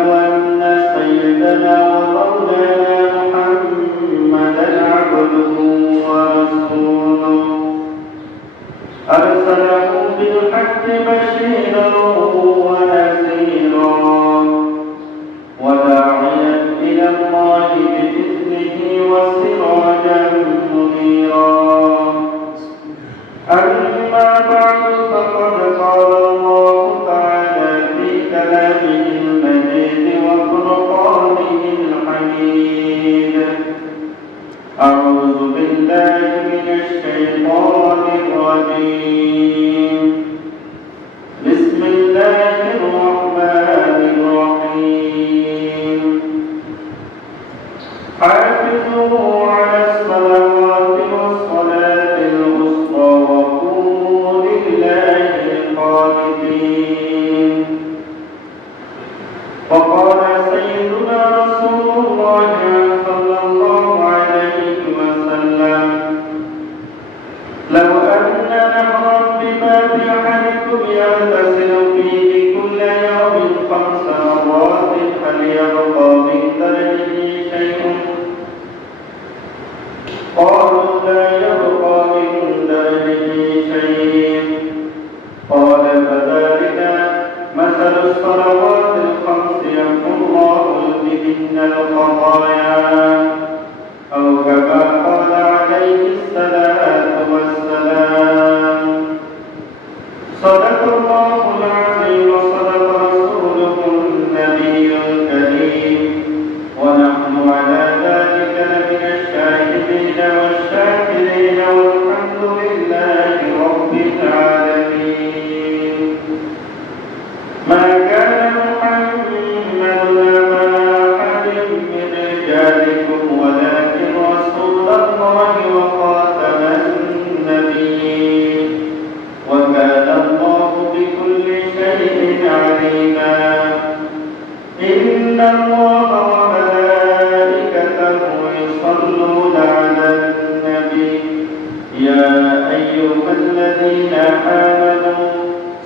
أن سيدنا ومولانا محمدا عبده ورسوله أرسله بالحق بشيرا ونذيرا وداعيا إلى الله بإذنه وسراجا منيرا. أما بعد فقد قال الله تعالى في كلامه المجيد وفرقانه الحميد: أعوذ بالله من الشيطان الرجيم. بسم الله الرحمن الرحيم. حافظوا على الصلوات والصلاة الوسطى وقوموا لله قانتين. وقال سيدنا رسول الله صلى الله عليه وسلم: لو أن نهرا بباب أحدكم يغتسل فيه كل يوم 5 مرات هل يبقى من درجه شيء؟ قالوا لا يبقى من درجه شيء. قال فذلك مثل الصلوات الخمس يمحو الله بهن الخطايا، أو كما قال عليه الصلاة والسلام. صدق الله العظيم وصدق رسوله النبي الكريم، ونحن على ذلك لمن الشاهدين والشاكرين، والحمد لله رب العالمين. ما كان محمد أبا أحد من رجالكم ولكن رسول الله وخاتم النبيين، وكان الله بكل شيء عليما. إن الله وملائكته يصلون على النبي يا أيها الذين آمنوا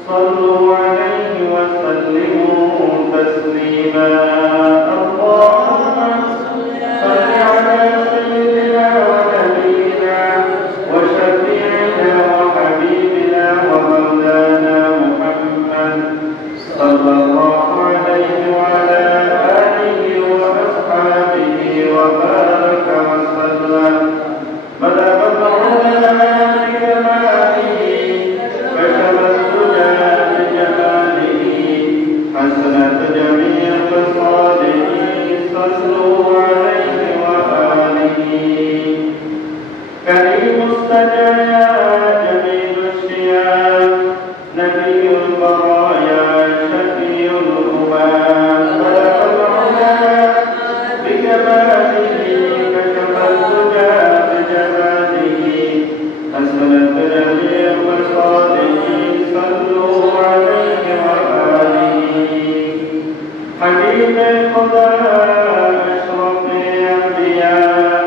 صلوا عليه وسلموا تسليما. اللهم صل على سيدنا ونبينا وشفيعنا وحبيبنا ومولانا محمد صلى الله عليه وعلى آله وأصحابه وبارك وسلم. بلغ العلا بكماله كشف الدجى بجماله حسنت جميع خصاله صلوا عليه وآله. كريم السجايا جميل الشيام نبي البرايا شفيع الأمم. بلغ العلا بكماله كشف الدجى بجماله حسنت جميع خصاله صلوا عليه وآله. حبيب الخضراء أشرف الأنبياء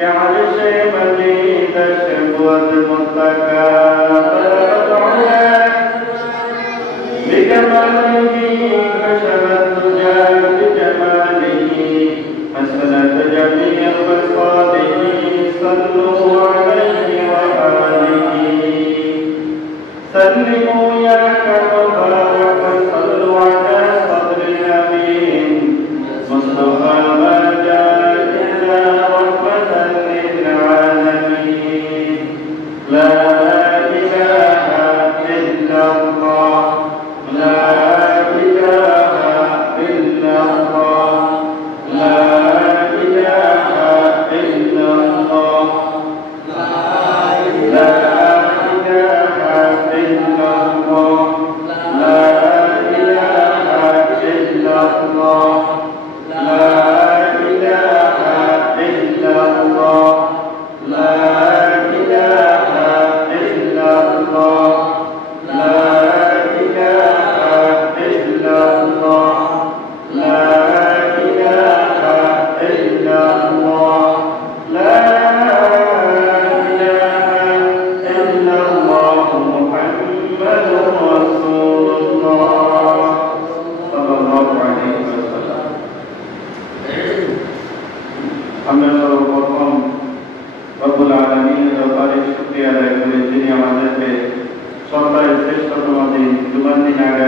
كعرش مجيد الشهوة المتكى. بلغ العلا بكماله كشف الدجى بجماله حسنت جميع خصاله صلوا عليه وآله. سلموا يا كربلاء صلوا على صدر النبي مصطفى ما جاء إلا رحمة للعالمين. لا إله إلا الله، لا إله إلا الله، لا إله إلا الله، لا إله إلا الله.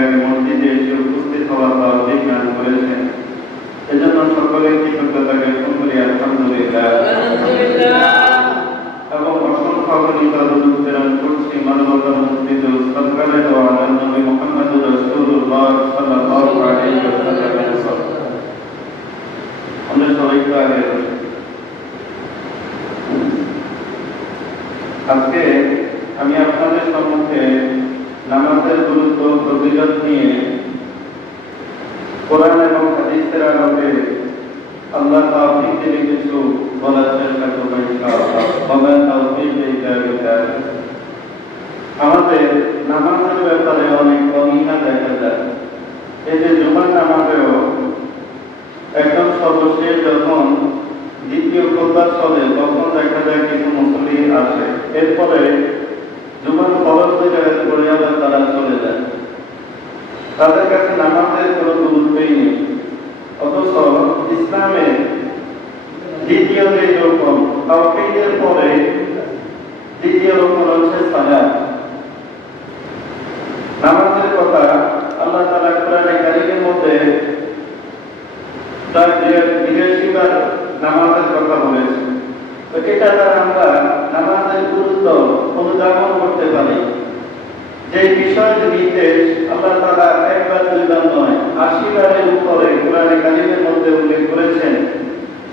জায়গায় মসজিদে এসে উপস্থিত হওয়ার তৌফিক দান করেছেন। এজন্য সকলে কৃতজ্ঞতা জ্ঞাপন করি আলহামদুলিল্লাহ। এবং অসংখ্য গণিত দরুদ প্রেরণ করছি মানবতার মুক্তিত সরকারে ও আলা নবী মুহাম্মদুর রাসূলুল্লাহ সাল্লাল্লাহু আলাইহি ওয়াসাল্লাম। আমরা সবাই তো আগে আজকে আমি আপনাদের সম্মুখে নামাজের গুরুত্ব ফজিলত নিয়ে কোরআন এবং হাদিসের আলোকে আল্লাহ তাওফিক দিলে কিছু বলার চেষ্টা করব ইনশাআল্লাহ। ওয়া তাওফিক ইল্লা বিল্লাহ। আমাদের নামাজের ব্যাপারে অনেক অনীহা দেখা যায়। এই যে জুমার নামাজেও একদম সর্বশেষ যখন দ্বিতীয় খুতবা চলে তখন দেখা যায় কিছু মুসল্লি আসে, এরপরে জুমার ফরজ পড়ে আবার তারা চলে যায়। তাদের কাছে নামাজের কোনো গুরুত্বই নেই। অথচ ইসলামে দ্বিতীয় যে রকম তাওহীদের পরে দ্বিতীয় রকম হচ্ছে সালাত। নামাজের কথা আল্লাহ তাআলা কোরআনে কারীমের মধ্যে তার ৮২ বার নামাজের কথা বলেছেন। তো এটা দ্বারা আমরা নামাজের গুরুত্ব অনুধাবন করতে পারি। যে বিষয়ের নির্দেশ আল্লাহ তাআলা একবার দুইবার নয় ৮০ বারের উপরে কোরআনে কারীমের মধ্যে উল্লেখ করেছেন,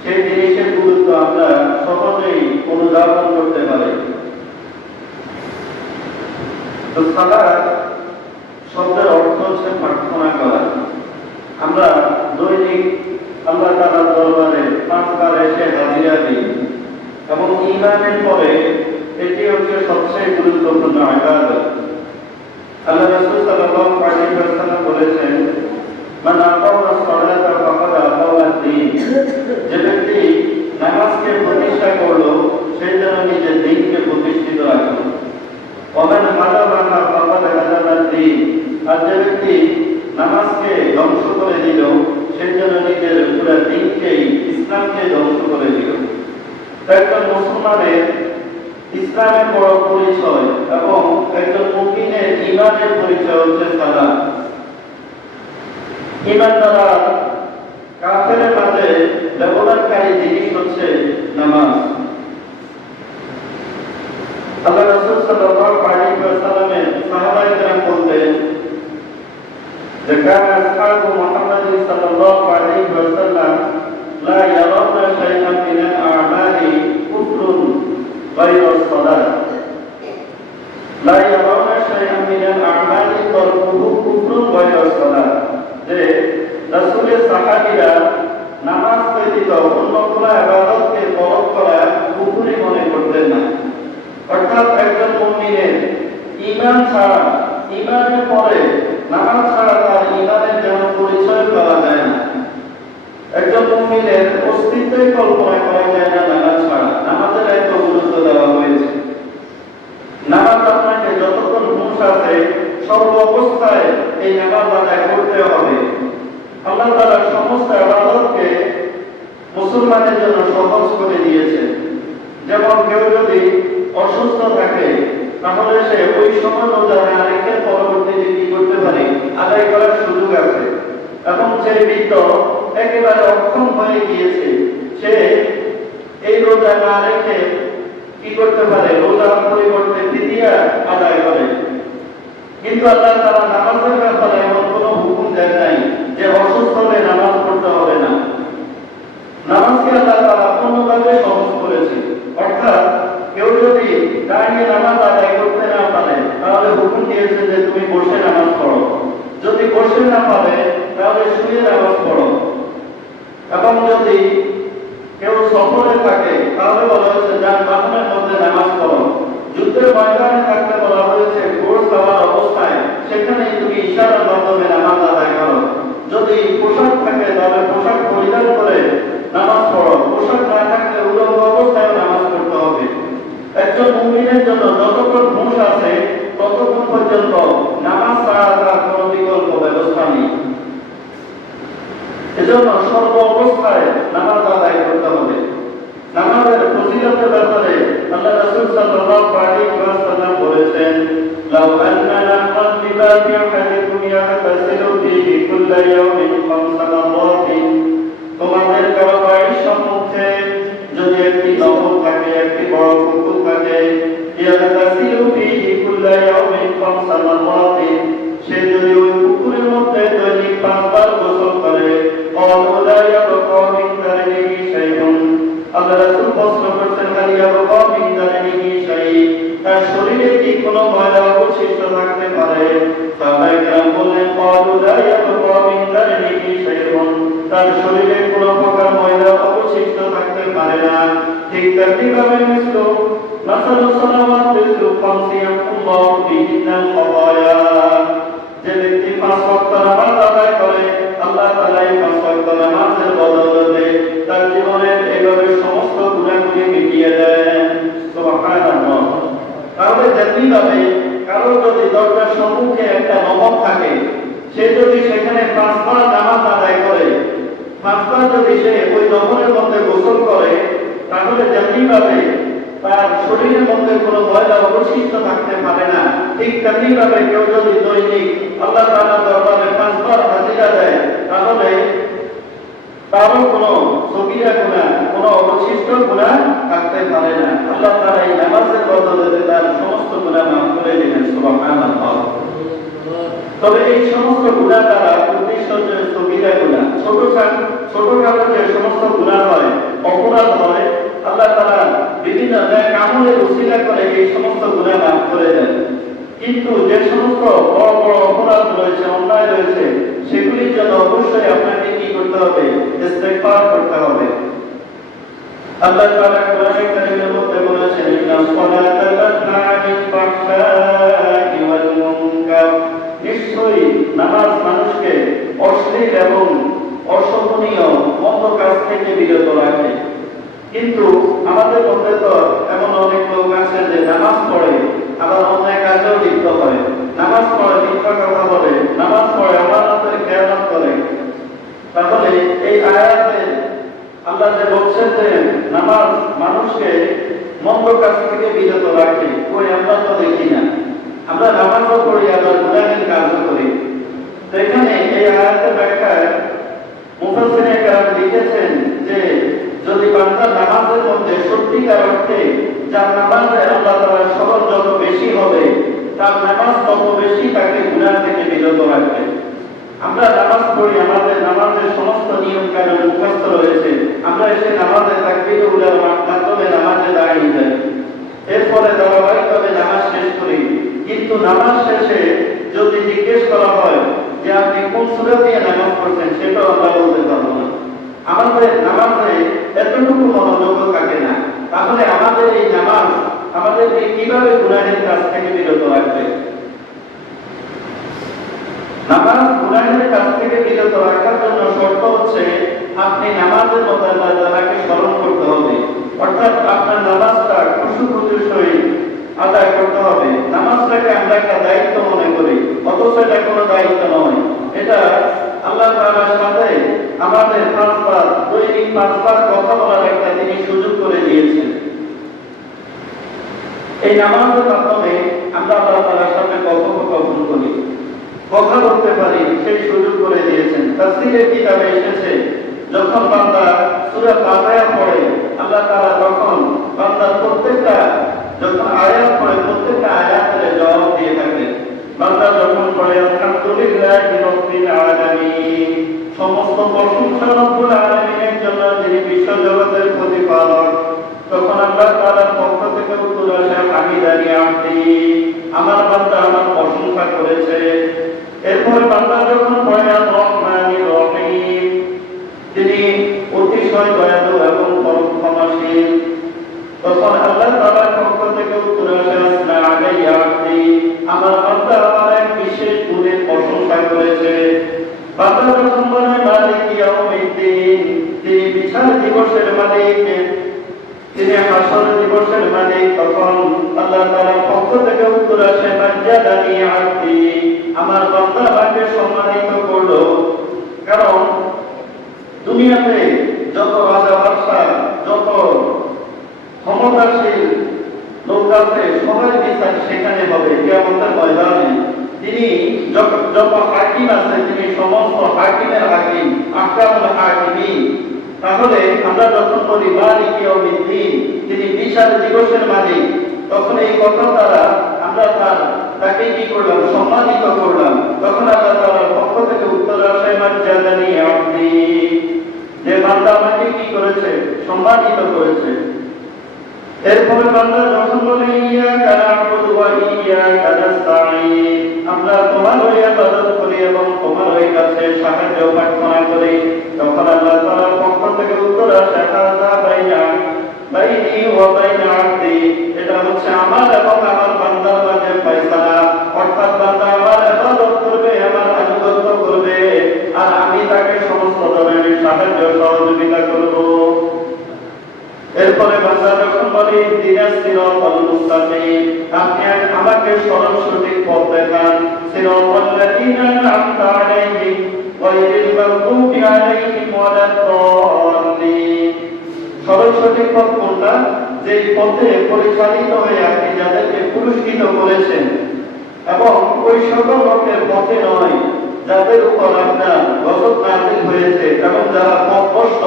সেই জিনিসের গুরুত্ব আমরা সহজেই অনুধাবন করতে পারি। তো সালাত শব্দের অর্থ হচ্ছে প্রার্থনা করা। আমরা দৈনিক আল্লাহ তাআলার দরবারে ৫ বার এসে হাজিরা দিই এবং ঈমানের পরে এটি হচ্ছে সবচেয়ে গুরুত্বপূর্ণ ইবাদত। আল্লাহ রাসূল সাল্লাল্লাহু আলাইহি ওয়াসাল্লাম বলেছেন, মান আকামা সালাতা ফাকাদ আকামা দ্বীন। যে ব্যক্তি নামাজকে প্রতিষ্ঠা করলো সে যেন নিজের দ্বীনকে প্রতিষ্ঠিত রাখলো। ওয়া মান হাদামাহা ফাকাদ হাদামা দ্বীন। আর যে ব্যক্তি নামাজকে ধ্বংস করে দিল সে যেন নিজের পুরো দ্বীনকেই ইসলামকে ধ্বংস করে দিল। একজন মুসলমানের ইসলামের বড় পরিচয় এবং একজন মুমিনের ঈমানের পরিচয় হচ্ছে সালাত। ঈমান দ্বারা কাফেরের মাঝে ব্যবধানকারী জিনিস হচ্ছে নামাজ। আল্লাহ রাসূল সাল্লাল্লাহু আলাইহি ওয়াসাল্লামের সাহাবায়ে কেরাম বলতেন যে কানা আসহাবু মুহাম্মাদিন সাল্লাল্লাহু আলাইহি ওয়াসাল্লাম লা ইয়ারাউনা শাইআন মিনাল আ'মালি কুফরুন গায়রা সালাত। লা ইয়ারাউনা শাইআন মিনাল আ'মালি তারকুহু কুফরুন গায়রা সালাত। যে রাসূলের সাহাবীরা নামাজ ব্যতীত অন্য কোনো ইবাদতকে তরক করা কুফরি মনে করতেন না। অর্থাৎ একজন মুমিনের ঈমান ছাড়া, ঈমানের পরে নামাজ ছাড়া তার ঈমানের যেমন পরিচয় পাওয়া যায় না। একজন মুমিনের অস্তিত্বই কল্পনা করা যায় না নামাজ ছাড়া। নামাজের এত গুরুত্ব দেওয়া হয়েছে। নামাজ আপনাকে যতক্ষণ হুঁশ আছে সর্ব অবস্থায় এই নামাজ আদায় করতে হবে। আল্লাহ তাআলা সমস্ত ইবাদতকে মুসলমানের জন্য সহজ করে দিয়েছে। যেমন কেউ যদি অসুস্থ থাকে তাহলে সে ওই সময় রোজা না রেখে পরবর্তীতে কি করতে পারে, আদায় করার সুযোগ আছে। এবং যে বৃদ্ধ একেবারে অক্ষম হয়ে গিয়েছে সে এই রোজা না রেখে কি করতে পারে, রোজার পরিবর্তে ফিদিয়া আদায় করে। কিন্তু আল্লাহ তাআলা নামাজের ব্যাপারে এমন কোনো হুকুম দেন নাই যে অসুস্থ হলে নামাজ পড়তে হবে না। নামাজকে আল্লাহ তাআলা অন্যভাবে সহজ করেছে। অর্থাৎ কেউ যদি দাঁড়িয়ে নামাজ আদায় করতে না পারে তাহলে হুকুম দিয়েছে যে তুমি বসে নামাজ পড়ো। যদি বসে না পারে তাহলে শুয়ে নামাজ পড়ো। এবং যদি কেউ সফরে থাকে তাহলে বলা হয়েছে যানবাহনের মধ্যে নামাজ পড়ো। যুদ্ধের ময়দানে থাকতে বলা হয়েছে ঘোড় সওয়ার অবস্থায় সেখানে তুমি ইশারার মাধ্যমে নামাজ আদায় করো। যদি পোশাক থাকে তাহলে পোশাক পরিধান করে নামাজ পড়ো। পোশাক না থাকলে উলঙ্গ অবস্থায় নামাজ পড়তে হবে। একজন মুমিনের জন্য যতক্ষণ হুঁশ আছে ততক্ষণ পর্যন্ত নামাজ ছাড়া তার কোনো বিকল্প ব্যবস্থা নেই। এজন্য সর্ব অবস্থায় নামাজ আদায় করতে হবে। নামাজের ফজিলতের ব্যাপারে আল্লাহ রাসূল সাল্লাল্লাহু আলাইহি ওয়াসাল্লাম বলেছেন, লাউ আন্নানা নাযিবা ফি আহাদিকুম ইয়াগতাসিলু ফীহি কুল্লা ইয়াওমিন খামসা মারাতিন, তোমাদের কারো বাড়ির সম্মুখে যদি একটি নহর থাকে, একটি বড় পুকুর থাকে, ইয়াগতাসিলু ফীহি কুল্লা ইয়াওমিন খামসা মারাতিন, সে যদি ওই পুকুরের মধ্যে দৈনিক 5 বার গোসল করে, ক্বালু লা ইয়াবকা মিন দারনিহি শাইউন, আল্লাহ রাসূল প্রশ্ন করতেন, লা ইয়াবকা মিন দারনিহি শাই, তার শরীরে কি কোনো ময়লা অবশিষ্ট থাকতে পারে? সাহাবায়ে কেরাম বললেন, ক্বালু লা ইয়াবকা মিন দারনিহি শাইউন, তার শরীরে কোনো প্রকার ময়লা অবশিষ্ট থাকতে পারে না। ঠিক তেমনিভাবে মিসলু নাসালু সালাওয়াত মিসলু খামসি ইয়াকুল্লাহু বিহিন্নাল খাতায়া, যে ব্যক্তি 5 ওয়াক্ত নামাজ আদায় করে, আল্লাহ তাআলা এই 5 ওয়াক্ত নামাজের বদৌলতে তার জীবনের এইভাবে সমস্ত গুনাহগুলি মিটিয়ে দেন। সুবহানাল্লাহ। তাহলে যেমনিভাবে কারো যদি দরজার সম্মুখে একটা নহর থাকে, সে যদি সেখানে 5 বার নামাজ আদায় করে, 5 বার যদি সে ওই নহরের মধ্যে গোসল করে, তাহলে যেমনিভাবে তার শরীরের মধ্যে কোনো ময়লা অবশিষ্ট থাকতে পারে না। ঠিক তেমনিভাবে কেউ যদি দৈনিক আল্লাহ তাআলার দরবারে 5 বার হাজিরা দেয়, তাহলে তারও কোনো সগীরা গুনাহ, কোনো অবশিষ্ট গুনাহ থাকতে পারে না। আল্লাহ তাআলা এই নামাজের বদলে তার সমস্ত গুনাহ মাফ করে দিবেন। সুবহানাল্লাহ। তবে এই সমস্ত গুনাহ দ্বারা উদ্দেশ্য যে সগীরা গুনাহ, ছোটখাটো যে সমস্ত গুনাহ হয়, অপরাধ হয়, আল্লাহ তাআলা বিভিন্ন নেক আমলের উসিলা করে এই সমস্ত গুনাহ মাফ করে দেন। কিন্তু যে সমস্ত বড় বড় অপরাধ রয়েছে, অন্যায় রয়েছে, সেগুলির জন্য অবশ্যই আপনাকে কি করতে হবে? ইস্তেগফার করতে হবে। আল্লাহ তাআলা কোরআনে কারীমের মধ্যে বলেছেন, ইন্নাস সালাতা তানহা আনিল ফাহশাই ওয়াল মুনকার, নিশ্চয়ই নামাজ মানুষকে অশ্লীল এবং অশোভনীয় মন্দ কাজ থেকে বিরত রাখে। কিন্তু আমাদের মধ্যে তো এমন অনেক লোক আছে যে নামাজ পড়ে আবার অন্যায় কাজেও লিপ্ত হয়, নামাজ পড়ে মিথ্যা কথা বলে, নামাজ পড়ে আমানতের খেয়ানত করে। তাহলে এই আয়াতে আল্লাহ যে বলছেন যে নামাজ মানুষকে মন্দ কাজ থেকে বিরত রাখে, ওই আমরা তো দেখি না। আমরা নামাজও পড়ি আবার গুনাহের কাজও করি। তো এখানে এই আয়াতের ব্যাখ্যায় মুফাসসিরিনে কেরাম লিখেছেন যে যদি বান্দা নামাজের মধ্যে সত্যিকার অর্থে যার নামাজে আল্লাহ তাআলার স্মরণ যত বেশি হবে, তার নামাজ তত বেশি তাকে গুনাহ থেকে বিরত রাখবে। আমরা নামাজ পড়ি, আমাদের নামাজের সমস্ত নিয়ম কানুন মুখস্থ রয়েছে, আমরা এসে নামাজে তাকবীর উলার মাধ্যমে নামাজে দাঁড়িয়ে যাই, এরপরে ধারাবাহিকভাবে নামাজ শেষ করি। কিন্তু নামাজ শেষে যদি জিজ্ঞেস করা হয় যে আপনি কোন সূরা দিয়ে নামাজ পড়ছেন, সেটাও আমরা বলতে পারবো না। আমাদের নামাজে এতটুকু মনোযোগ থাকে না। তাহলে আমাদের এই নামাজ আমাদেরকে কিভাবে গুনাহের কাজ থেকে বিরত রাখবে? নামাজ গুনাহের কাজ থেকে বিরত রাখার জন্য শর্ত হচ্ছে আপনি নামাজের মধ্যে আল্লাহ তাআলাকে স্মরণ করতে হবে, অর্থাৎ আপনার নামাজটা খুশুখুশুর সহিত আদায় করতে হবে। নামাজটাকে আমরা একটা দায়িত্ব মনে করি, অথচ এটা কোনো দায়িত্ব নয়। এটা আল্লাহ তাআলার সাথে আমাদের 5 বার দৈনিক 5 বার কথা বলার একটা তিনি সুযোগ করে দিয়েছেন। এই নামাজের মাধ্যমে আমরা আল্লাহ তাআলার সাথে কথোপকথন করি, কথা বলতে পারি, সেই সুযোগ করে দিয়েছেন। তাফসীরের কিতাবে এসেছে, যখন বান্দা সূরা ফাতিহা পড়ে, আল্লাহ তাআলা তখন বান্দার প্রত্যেকটা যখন আয়াত পড়ে প্রত্যেকটা আয়াতের জবাব দিয়ে থাকেন। বান্দা যখন পড়ে আলহামদুলিল্লাহি রাব্বিল আলামিন, সমস্ত প্রশংসা রব্বুল আলামিনের জন্য, যিনি বিশ্ব জগতের প্রতিপালক, তখন আল্লাহ তাআলার পক্ষ থেকে উত্তর আসে, হামিদানি আবদি, আমার বান্দা আমার প্রশংসা করেছে। এরপর বান্দা যখন পড়ে আর রহমানির রহিম, তিনি অতিশয় দয়ালু এবং পরম ক্ষমাশীল, তখন আল্লাহ তাআলার পক্ষ থেকে উত্তর আসে, আসনা আলাইয়া আবদি, আমার বান্দা আমার এক বিশেষ গুণের প্রশংসা করেছে। বান্দা যখন বলে মালিক ইয়াউমিদ্দিন, তিনি বিচার দিবসের মালিক, তিনি হাসর দিবসের মালিক, তখন আল্লাহ তাআলার পক্ষ থেকে উত্তর আসে, মাজ্জাদানি আবদি, আমার বান্দা আমাকে সম্মানিত করলো। কারণ দুনিয়াতে যত রাজা বাদশা, যত ক্ষমতাশীল তিনি সমস্ত হাকিমের হাকিম, আহকামুল হাকিমিন। তাহলে আমরা যখন বলি মালিক ইয়াউমিদ্দিন, তিনি বিচার দিবসের মালিক, তখন এই কথা দ্বারা আমরা তাকে কি করলাম? সম্মানিত করলাম। তখন আল্লাহ তাআলার পক্ষ থেকে উত্তর আসে মাজ্জাদানি আবদি, যে বান্দা আমাকে কি করেছে? সম্মানিত করেছে। এরপরে বান্দা যখন বলে ইয়াকা না'বুদু ওয়া ইয়াকা নাস্তাঈন, আমরা তোমার ইবাদত করি এবং তোমার কাছে সাহায্য প্রার্থনা করি, তখন আল্লাহ তাআলার পক্ষ থেকে উত্তর আসে হাযা বাইনি ওয়া বাইনা আবদি, এটা হচ্ছে আমার এবং আমার বান্দার মাঝে ফয়সালা। অর্থাৎ বান্দা আমার ইবাদত করবে, আমার আনুগত্য করবে, আর আমি তাকে সমস্ত ধরনের সাহায্য সহযোগিতা করব। এরপরে বান্দা যখন বলে ইহদিনাস সিরাতাল মুস্তাকিম, আপনি আমাকে সরল সঠিক পথ দেখান, সিরাতাল লাযিনা আন'আমতা আলাইহিম গায়রিল মাগদুবি আলাইহিম ওয়ালাদ দাল্লিন। সরল সঠিক পথ কোনটা? যে পথে পরিচালিত হয়ে আপনি যাদেরকে পুরস্কৃত করেছেন, এবং ওই সকল লোকের পথে নয় যাদের উপর আপনার গজব নাযিল হয়েছে এবং যারা পথভ্রষ্ট,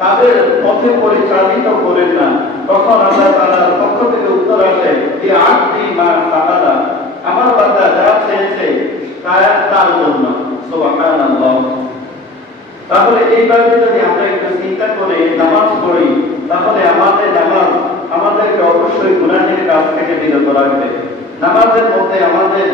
তাদের পথে পরিচালিত করেন না। তখন আল্লাহ তাআলার পক্ষ থেকে উত্তর আসে যে আবদি মা সাআলা, আমার বান্দা যা চেয়েছে তার জন্য। সুবহানাল্লাহ। তাহলে এইভাবে যদি আমরা একটু চিন্তা করে নামাজ পড়ি, তাহলে আমাদের নামাজ আমাদেরকে অবশ্যই গুনাহের কাজ থেকে বিরত রাখবে। নামাজের মধ্যে আমাদের